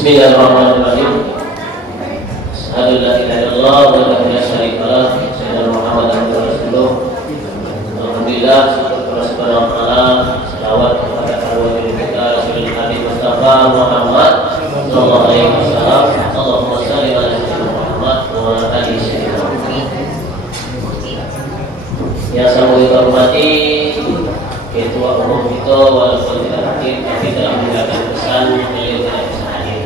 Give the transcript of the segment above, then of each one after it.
Bismillahirrahmanirrahim. Asyhadu an la ilaha illallah wa la syarika lah, asyhadu anna Muhammadan rasulullah. Alhamdulillah, syukur kepada Subhanahu wa taala, selawat kepada karunia kita Rasulul Nabi Mustafa Muhammad sallallahu alaihi wasallam. Allahumma shalli ala sayyidina Muhammad wa ala ali sayyidina Muhammad. Yang saya hormati Ketua Umum kita walaupun tidak hadir tapi telah meninggalkan pesan beliau tidak bisa hadir.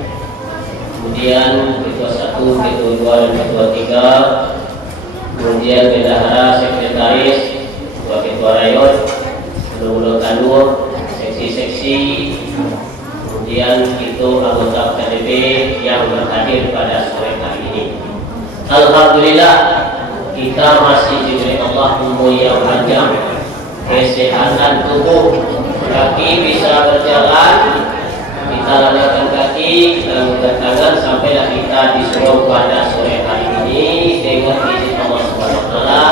Kemudian Ketua 1, Ketua 2 dan Ketua 3, kemudian Bendahara, Sekretaris, Ketua Rayot, Ulu-Ulu Tanur, seksi-seksi, kemudian itu anggota KDP yang berhadir pada sore hari ini. Alhamdulillah kita masih diberi Allah umur yang panjang, kesehatan tubuh, kaki bisa berjalan, kita langgarkan kaki, kita langgarkan tangan sampailah kita disuruh pada sore hari ini dengan izin Allah Subhanahu wa taala.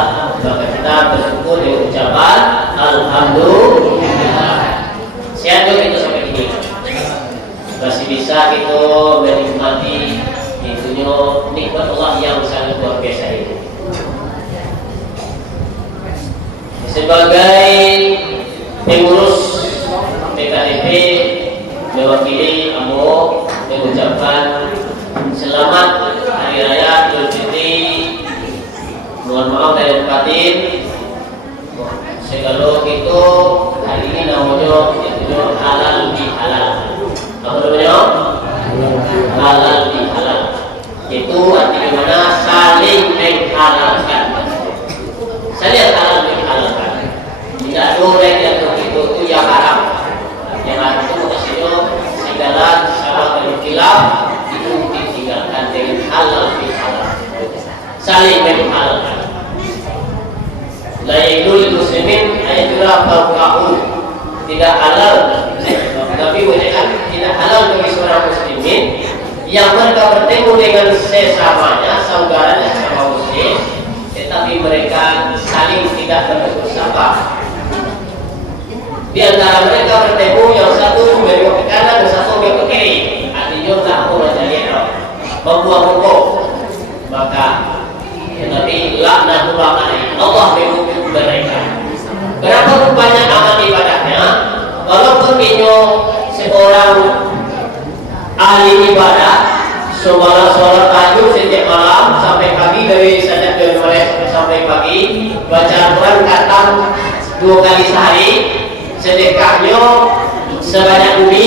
Maka kita bersyukur dengan ucapan alhamdulillah. Sehat itu sampai ini. Masih bisa kita menikmati itunya nikmat Allah yang sangat luar biasa itu. Sebagai pengurus PKDP mewakili Ambo mengucapkan selamat Hari Raya Idul Fitri. Mohon maaf lahir batin. Segala itu hari ini namanya itu halal bihalal. Apa namanya? Halal bihalal. Itu artinya mana? Saling menghalalkan. Saling halal menghalalkan. Tidak boleh yang begitu itu yang haram. Yang haram itu maksudnya segala salah dan khilaf itu ditinggalkan dengan halal bihalal. Saling menghalalkan. La yaqul muslimin ayatullah faqahu. Tidak halal. Tapi bukan tidak halal bagi seorang muslimin yang mereka bertemu dengan sesamanya, saudaranya sama muslim, tetapi mereka saling tidak bertegur sapa. Di antara mereka bertemu yang satu berpihak ke kanan dan satu berpihak ke kiri. Artinya tak boleh jadi membuang-buang. Maka tetapi laknatullah alaihi, Allah menghukum mereka. Berapa banyak amal ibadahnya, walaupun dia seorang ahli ibadah, sholat tahajud setiap malam sampai pagi, dari sajak dari mulai sampai pagi, baca Al-Quran khatam 2 kali sehari, sedekahnya sebanyak bumi,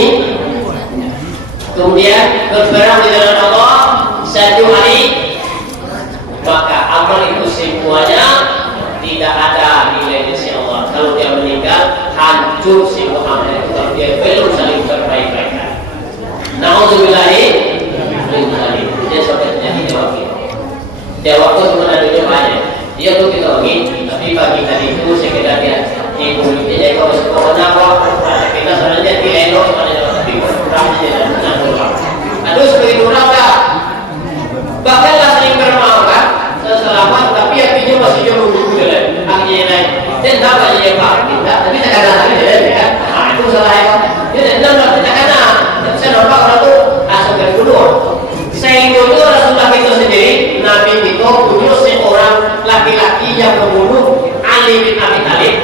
kemudian berperang di jalan Allah 1 hari, maka amal itu semuanya tidak ada nilai di sisi Allah. Kalau dia meninggal, hancur semua amal itu kalau dia belum saling berbaik-baikan. Nauzubillahi min dzalik. Dia sampai terjadi jawab itu. Dia waktu cuma ada jawabannya. Dia tuh kita lagi, tapi pagi tadi itu sekedar dia di kulitnya kalau sekolah apa kita sebenarnya di Eno sebenarnya tapi kurang dia dan kurang. Aduh sebagai kurang dah. Bahkanlah sering bermaafkan selamat, tapi artinya masih jauh dulu dalam akhirnya naik. Dan tak banyak yang kita, tapi tak ada lagi dalam ya. Itu salah ya. Dia tidak tak ada. Saya nampak orang tu asal dari dulu. Sehingga itu Rasulullah kita sendiri, Nabi kita punya seorang laki-laki yang membunuh Ali bin Abi Thalib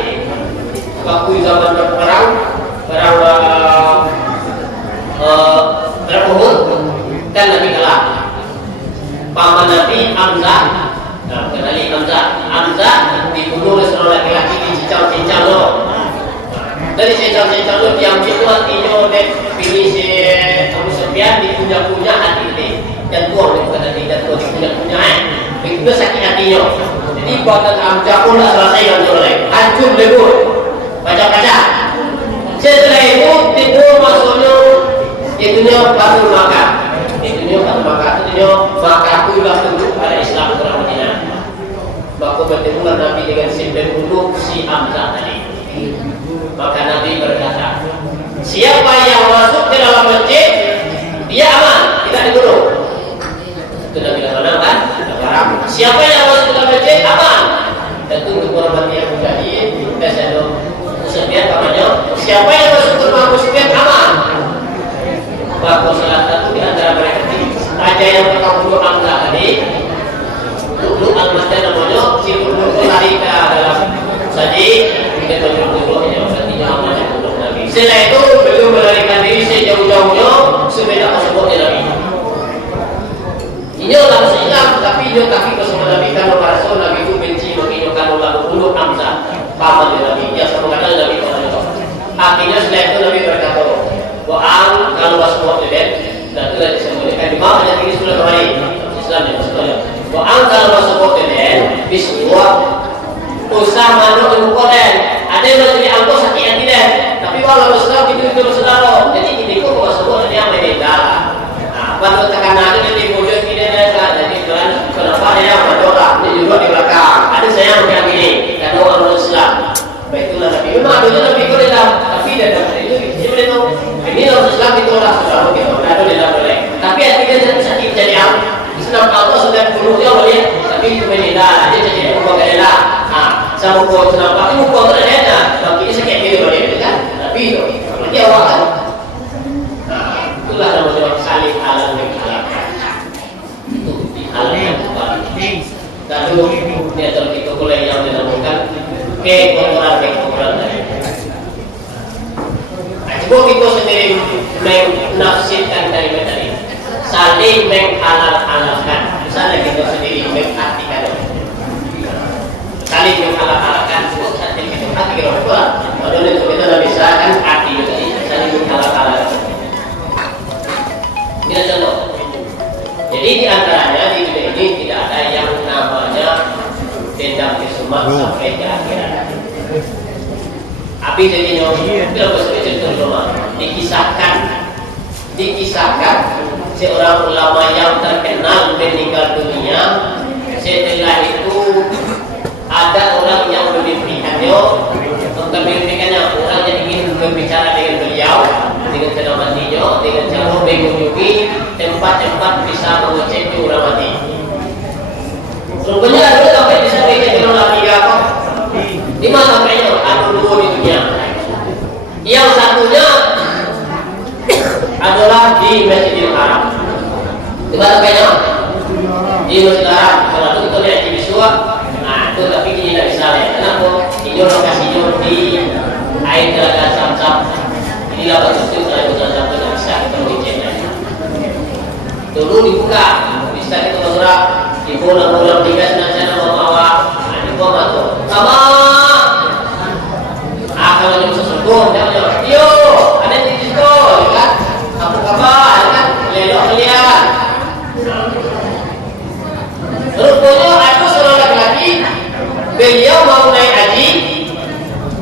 waktu zaman perang Uhud, dan Nabi kalah. Paman Nabi Hamzah, kenali Hamzah dibunuh oleh seorang laki-laki di cincang-cincang lo. Dari cincang-cincang lo diambil tu hatinya oleh pilih si Abu Sufyan, dipunya-punya hati ini dan buang di bukan hati dan buang dipunya-punya itu sakit hatinya. Jadi buatan Hamzah pun tak selesai hancur oleh hancur lebur baca-baca. Setelah itu tidur masuknya itunya baru makan. Itunya maka aku tunduk pada Islam orang Madinah. Maka bertemulah Nabi dengan si Hamzah tadi. Maka Nabi berkata, siapa yang masuk ke dalam masjid, dia aman, tidak dibunuh. Itu Nabi bilang kan? Siapa yang masuk ke dalam masjid, aman. Tentu kehormatan yang mujahid, kita sedang Sufyan namanya. Siapa yang masuk ke rumah Sufyan aman. Maka salah satu di antara Setelah itu beliau melarikan diri sejauh-jauhnya supaya tak sebut Nabi. Ini orang Islam, tapi dia kaki bersama Nabi kalau Rasul Nabi itu benci mengingatkan orang bunuh Hamzah, paman Nabi. Dia sama kata Nabi itu. Akhirnya setelah itu Nabi berkata, "Wa'ang kalau Rasul itu dan itu disebutkan di mana yang ini sudah kembali Islam dan Rasulnya. Wa'ang kalau Rasul itu bismillah usah manuk ilmu koden. Ada yang menjadi angkot sakit yang tidak. Tapi kalau Islam itu saudara. Jadi ini kok Rasul itu yang berbeda. Waktu tekanan itu di pojok tidak ada, jadi kenapa dia berdoa? Dia juga di belakang. Ada saya yang begini, dan orang Islam. Baiklah Nabi. Memang ada Nabi itu dalam, tapi dalam itu itu ini orang Islam itu orang saudara kita. Ada dalam boleh. Tapi artinya jadi sakit jadi apa? Islam Allah sudah bunuh dia boleh, tapi itu berbeda. Dia jadi bukan berbeda. Sama kau kenapa? Itu bukan berbeda. Tapi ini sakit dia boleh, kan? Tapi itu dia awal. Itulah namanya saling halal menghalalkan. Itu dihalalkan. Lalu dia terhitung oleh yang dinamakan kekotoran. Coba kita sendiri menafsirkan dari tadi. Saling menghalal-halalkan. Misalnya kita sendiri mengartikan. Saling menghalal-halalkan. Saling mengartikan apa? Padahal itu kita tidak bisa kan arti tadi. Saling menghalal-halalkan. Kita contoh. Jadi di antaranya di dunia ini tidak ada yang namanya dendam kesumat sampai ke akhirat. Api jadinya tidak bisa contoh dikisahkan seorang ulama yang terkenal meninggal dunia. Setelah itu ada orang yang memberikannya orang yang ingin berbicara dengan beliau dengan cara matinya, dengan cara mengunjungi tempat-tempat bisa mengecek orang mati. Rupanya ada sampai bisa mengecek orang mati apa? Di mana sampainya? Ada dua di dunia. Yang satunya adalah di Masjidil Haram. Di mana sampainya? Di Masjidil Haram. Kalau itu kita lihat di visual, nah itu tapi ini tidak bisa lihat. Kenapa? Ini lokasinya di air telaga Zamzam. Inilah betul kalau itu Zamzam tidak bisa kita mengeceknya. Dulu dibuka, bisa kita bergerak di bola-bola tiga senang-senang membawa. Nah, di bawah itu sama. Kalau yang sesuatu, jangan yo, ada di situ, kan? Apa kabar, kan? Lelok kalian. Rupanya aku seorang laki-laki, beliau mau naik haji,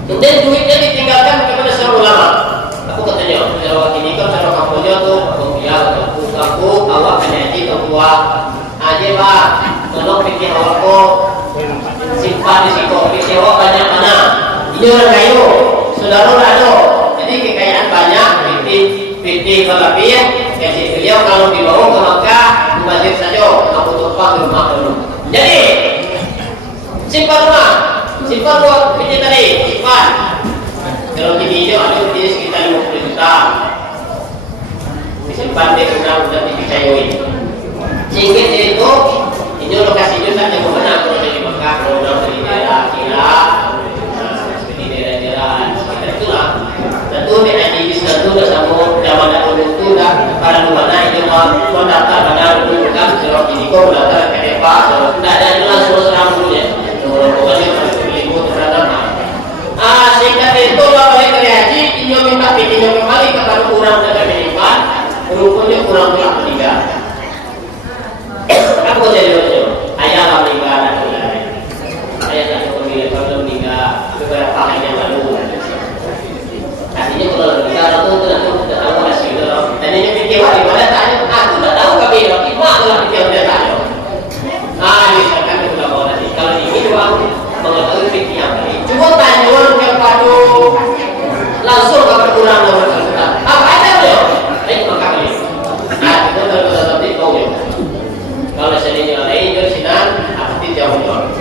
kemudian duitnya ditinggalkan kepada seorang ulama. Aku katanya, kalau ini kan cara kampungnya tuh, kamu awak kena haji ketua, aja pak, tolong pikir awakku, simpan di situ, pikir awak banyak mana? Ini orang kayu, saudara ada. Jadi kekayaan banyak, PT berlebih. Jadi beliau kalau dibawa ke Makkah, mubazir saja, aku tumpah di rumah dulu. Jadi simpan rumah, simpan buat PT tadi, simpan. Kalau gini dia ada di sekitar 50 juta. Disimpan di udah dipercayai. Sehingga itu, ini lokasinya saja mana kalau dari Makkah, kalau dari daerah Kira. Tentu di hadis tentu bersama zaman dahulu itu dah pada mana itu mendaftar pada bukan kalau ini kok mendaftar ke depa tidak ada jelas seorang dulunya pokoknya ilmu terhadap sehingga itu balik ke haji ini minta bikinnya kembali kepada kurang dari minimal rupanya kurang pula meninggal aku jadi lucu ayah lah meninggal ayah tak pemilik kalau meninggal beberapa hari yang lalu. Artinya kalau kita tidak tahu hasilnya. Dan ini video di mana tanya, aku tidak tahu kami gimana adalah video dia tanya. Misalkan kita bawa tadi. Kalau ini doang mengetahui video yang tadi. Cuma tanya orang yang padu langsung kabar kurang orang tersebut. Apa ada beliau? Maka beliau. Itu tetap di bawah. Kalau seandainya lain dari sinan, pasti jauh-jauh.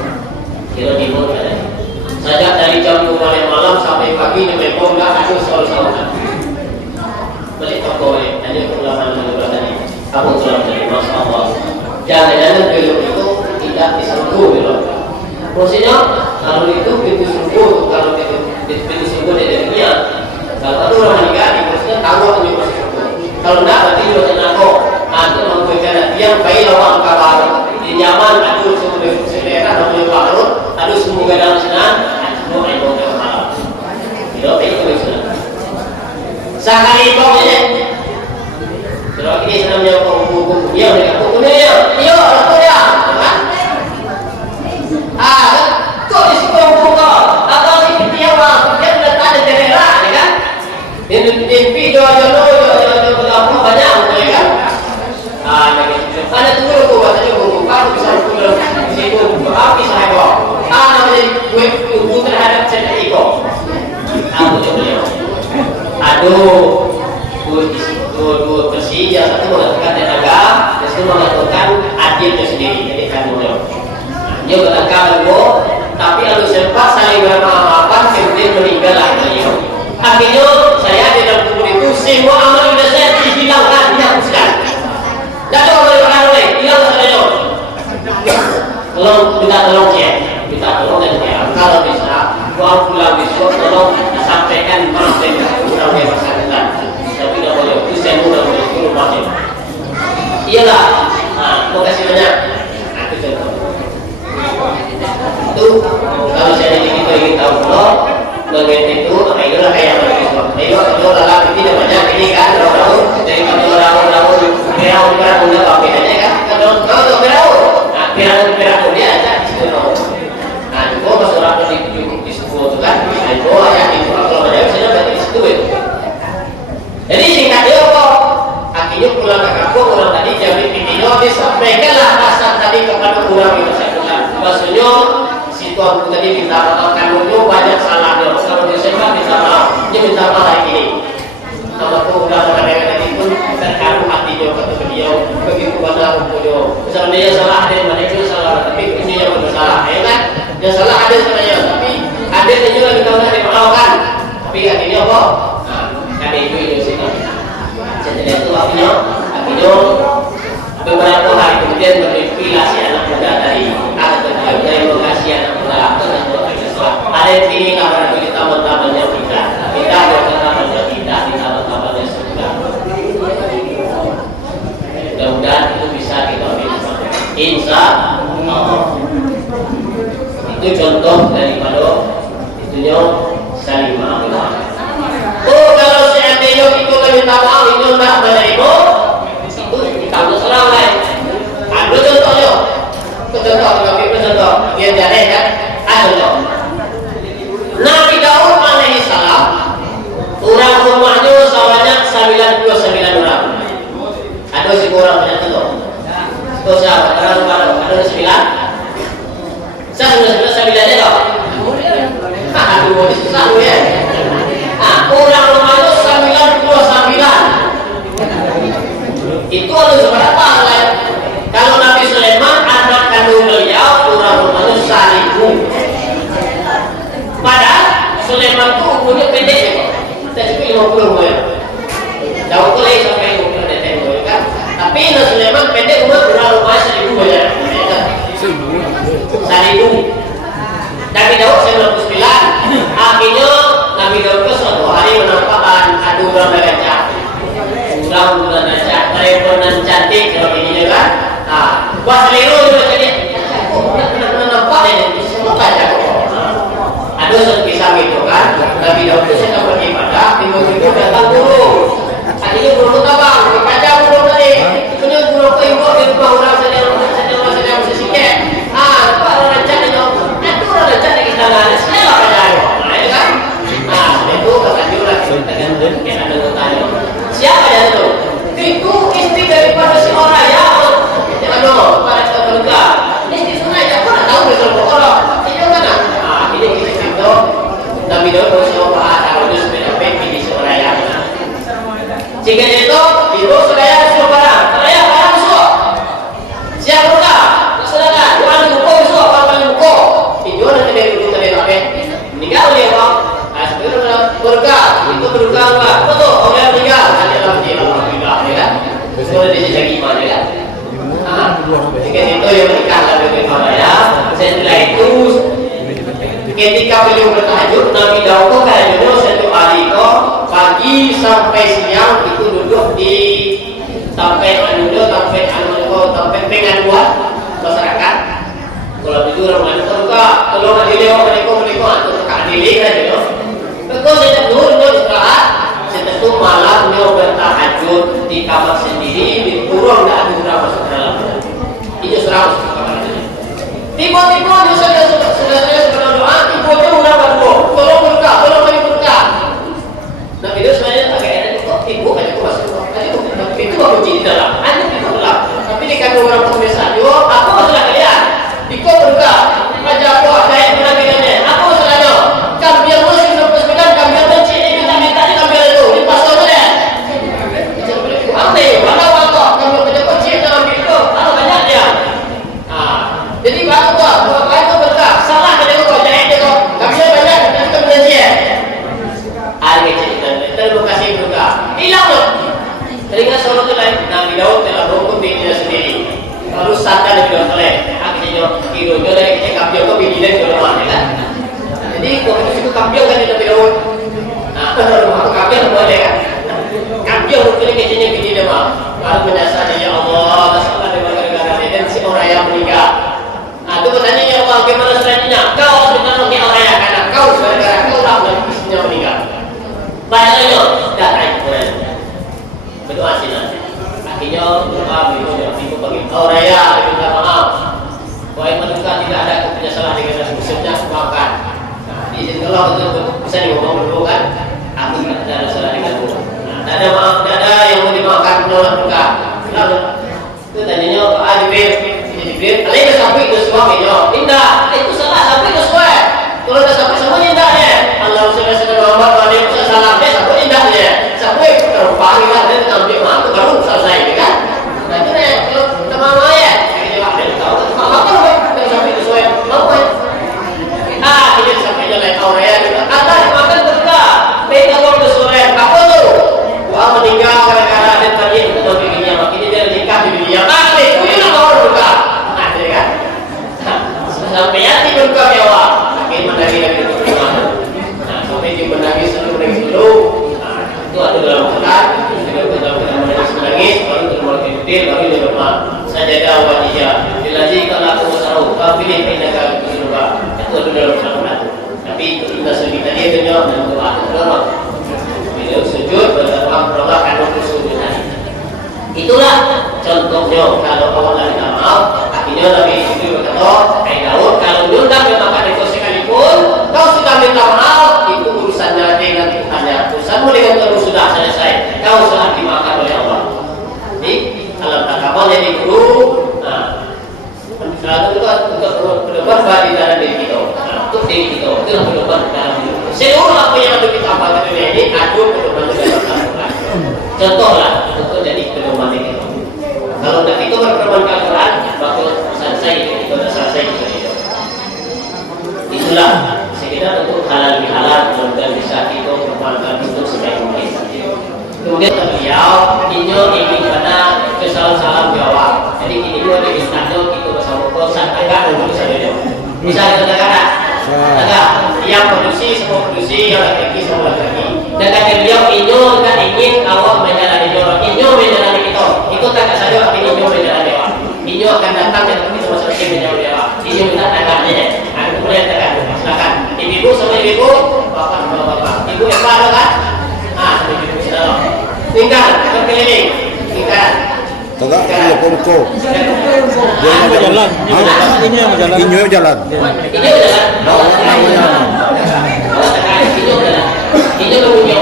Kira di bawah ada. Sejak dari jam 2 malam sampai pagi di Mekong nggak ada soal-soalan. Balik toko ya, tadi ulama menurut tadi. Aku telah jadi masalah. Jangan-jangan belok itu tidak diserbu belok. Maksudnya kalau itu pintu serbu, kalau pintu serbu dari dunia Kalau ada orang meninggal, diurusnya tahu akan diurus itu. Kalau tidak, berarti diurusnya aku. Nanti memberikan yang baik lawan kabar. Di zaman aduh semua selera dan baru, aduh semua dalam sana, aduh ayo ke malam. Tidak itu sudah. Sekali kau ini, kalau ini senamnya hukum dia, hukumnya dia, aku dia, kan? Kau di sini hukum kau, atau di dia sudah ada daerah, kan? Di video apa banyak, kan? Ada tuh hukum, katanya hukum, kamu bisa hukum di situ, apa bisa kau? Namanya hukum terhadap cerita itu, aku coba lihat. Aduh, dua bersih, yang satu mengatakan tenaga, yang satu mengatakan adilnya sendiri, jadi kamunya. Dia mengatakan tapi lalu sempat saling bermaafan, kemudian meninggal lagi. Akhirnya saya di dalam kubur itu semua amal ibadah saya dihilangkan, dihapuskan. Tidak ada orang yang boleh hilang saja. Minta tolong cek, minta tolong dan cek. Kalau bisa, uang pulang besok tolong sampaikan maaf dan kurang yang bersangkutan. Tapi tidak boleh, itu saya mudah boleh turun masjid. Iyalah, terima kasih banyak. Itu contoh. Itu kalau saya ingin tahu kalau bagian itu, itulah kayak begitu. Itu dalam tidak banyak ini kan, orang dari orang merah muda apa bedanya kan? Kalau merah, merah dia aja di situ. Nah, itu masalah di sebuah itu kan, itu ya itu kalau ada misalnya berarti di situ itu. Jadi singkatnya kok, akhirnya pulang ke kampung orang tadi jadi video disampaikanlah rasa tadi kepada orang yang saya bilang. Maksudnya situasi tadi minta maaf kamu banyak salahnya. Kalau dia sempat minta maaf, dia minta maaf ini. Sama orang tadi pun terharu hatinya kata beliau begitu banyak beliau. Misalnya dia salah ada mana itu salah, tapi ini yang bersalah, ya kan? Yang salah ada sebenarnya, tapi ada juga lagi tahu nak dimaafkan. Tapi akhirnya apa? Ada itu sih. Jadi itu akhirnya beberapa hari kemudian berpilasi anak muda dari lokasi anak muda ada yang ingin kabar bagi taman-tamannya kita ada taman-tamannya kita di taman-tamannya surga. Mudah-mudahan itu bisa kita ambil. Insya Allah. Itu contoh daripada itunya salimah. Kalau seandainya itu minta maaf itu tidak menerima, itu kita harus serang lain. Ada contohnya, contoh, dia jadi kan, ada. Nabi Daud alaihissalam, orang rumahnya sebanyak 99 orang. Ada si orang banyak itu. Itu siapa? Ada 9. Saya sudah 9 aja dong. Aduh, susah ya. Orang rumahnya 99. Itu ada seberapa? Kalau Nabi Sulaiman anak kandung beliau orang rumahnya 1000. Padahal Sulaiman itu umurnya pendek ya, tapi 50 ya. Jauh boleh sampai 50 detik kan? Tapi Sulaiman pendek umur orang rumahnya 1000 ya. 1000. Nabi Daud 99. Akhirnya Nabi Daud itu suatu hari menampakkan ada orang gajah. Bulan gajah, pereponan cantik kalau ini juga. Buat seliru juga jadi. Nampak ini semua gajah. Ada satu kisah gitu kan. Nabi Daud itu sedang beribadah, tiba-tiba datang burung. Akhirnya burung itu tabang, gajah burung tadi. Punya burung itu ibu di rumah orang sedang sesiket. Itu orang gajah itu. Itu orang gajah di kita ada. Siapa gajah itu? Itu katanya lagi kita ada tanya. Siapa dia itu? Itu istri daripada si orang ya. Aduh, pada keluarga. Istri sungai ya, pun tahu betul orang. Ini mana? Ini istri itu. Nabi Daud bersama ada udus berapa di seorang ya. Jika itu, ibu saya suruh barang. Saya barang musuh. Siapa muda? Silakan. Bukan buku musuh, bukan buku. Itu nanti dari dulu tadi apa? Meninggal dia bang. Berkah, itu berkah apa? Betul, orang yang meninggal alhamdulillah, ya kan? Terus kalau dia jadi gimana ya? Ketika itu yang menikah bagaimana ya? Setelah itu, ketika beliau bertahajud, Nabi Daud tahajudnya satu hari kok sampai siang itu duduk di tempat pengaduan masyarakat. Kalau itu orang terbuka, kalau ada lewat mereka atau keadilan kan gitu. Betul saya dulu istirahat, setelah malam dia bertahajud di kamar sendiri, di kurung dan ada masuk dalam. Itu serau. Tiba-tiba dia sudah berdoa, ibunya udah berdoa, tolong berkah. Nah itu sebenarnya agak enak kok ibu kan itu masuk. Itu aku jadi dalam, hanya itu gelap. Tapi di kandung orang pembiasa juga, aku masalah kalian. Iko berkah, raja aku ada yang pernah bilangnya. Aku masalahnya, kambiar musim 29, kambiar benci ini minta kambiar itu, di pasar mana? Ante, mana waktu kambiar kerja kunci dalam ambil itu, kalau banyak dia. Jadi baru buat itu berkah. Salah kerja kau jahit dia kau, kambiar banyak, itu benci ya. Hari kecil terima kasih berkah. Hilang loh. Teringat soal itu lain. Nabi Daud telah berhukum dirinya sendiri. Lalu sadar dan bilang oleh akhirnya kironya dari kecil kampion kau bikin dari mana kan? Jadi waktu itu kampion kan Nabi Daud. Nah, rumah kampion boleh kan? Kampion rupanya kecilnya bikin dia mah. Lalu menyesal ya Allah, masalah dengan gara-gara dan si orang yang meninggal. Nah, itu bertanya ya Allah, bagaimana selanjutnya? Kau sudah mungkin orang yang karena kau gara-gara kau lah istrinya meninggal. Bahasanya datang kemudian berdoa sih nanti. Akhirnya berdoa ibu bagi orang ya minta maaf. Wahai manusia tidak ada penyesalan dengan musuhnya maafkan. Nah, di kalau betul bisa diomong dulu kan. Aku tidak ada salah dengan kamu. Nah, tidak ada maaf, tidak ada yang mau dimaafkan menolak berkah. Lalu itu tanyanya Pak Jibril, kalian sampai itu semua indah. Itu salah sampai itu semua. Kalau dah sampai semua indahnya. Allah Subhanahu wa taala salamnya sampai indahnya. Sampai terbang kan dan ambil mantu baru selesai kan. Nah itu ya kalau teman ya. Ini lah dia tahu. Apa kalau sampai itu semua mau ya. Ini sampai jalan orang ya. Ada makan berkah. Beda waktu sore. Apa tu? Wah meninggal gara-gara ada tadi itu bikinnya makin dia nikah di dunia. Itu yang orang berkah. Nah jadi kan. Sampai ya tidur ke bawah. Menangis lagi itu nah sampai dia menangis dulu nah itu ada dalam Quran kita menangis baru termulai tidur baru dia berdoa sajadah wajibah dilaji kalau aku tahu kau pilih pindah ke surga itu ada dalam Quran tapi kita sedih tadi itu nyawa dan doa bila sujud berdoa berdoa karena sujud tadi itulah contohnya kalau Allah minta maaf akhirnya Nabi Ibrahim berkata hai Daud kalau diundang maka kau sudah minta maaf itu urusannya dengan Tuhannya urusanmu dengan Tuhan sudah selesai kau sudah dimaafkan oleh Allah jadi alam takabal jadi guru selalu juga untuk berdebat di dalam diri kita untuk diri kita itu yang berdebat di dalam diri kita seluruh apa yang ada kita amalkan dunia ini adu berdebat di dalam Al-Quran contohlah untuk jadi pedoman ini kalau kita berdebat di Al-Quran maka selesai itu sudah selesai itulah sekitar untuk halal bihalal dan bisa kita bermanfaat untuk sebaik mungkin. Kemudian beliau ingin pada salam jawab. Jadi ini dua di istana kita bersama kosan agak untuk saja. Bisa katakan ada yang produksi semua produksi yang laki-laki semua laki-laki. Dan kata beliau ingin awak menjalani jawab, menjalani kita. Ikut tak saja ini menjalani jawab. Ini akan datang dan kita masing-masing menjawab jawab. Ini minta tangannya. Kemudian tekan, silakan. Ibu sama ibu, bapak sama bapak. Ibu yang mana kan? Ibu silakan. Tinggal, berkeliling. Tinggal. Tegak, iya pokok. Dia jalan. Ini yang jalan. Ini jalan. Ini beliau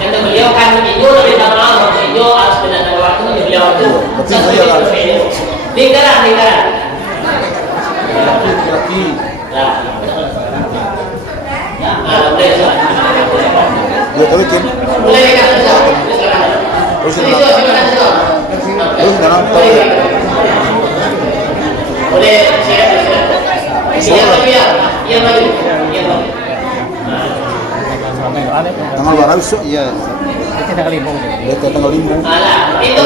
yang beliau kan itu lebih terkenal. Itu harus benar waktu beliau itu. Tinggal. Boleh kan? Boleh kan? Terus dalam boleh siap ya. Iya maju. Tanggal berapa besok? Iya. Tanggal 5. Tanggal 5. Alah, itu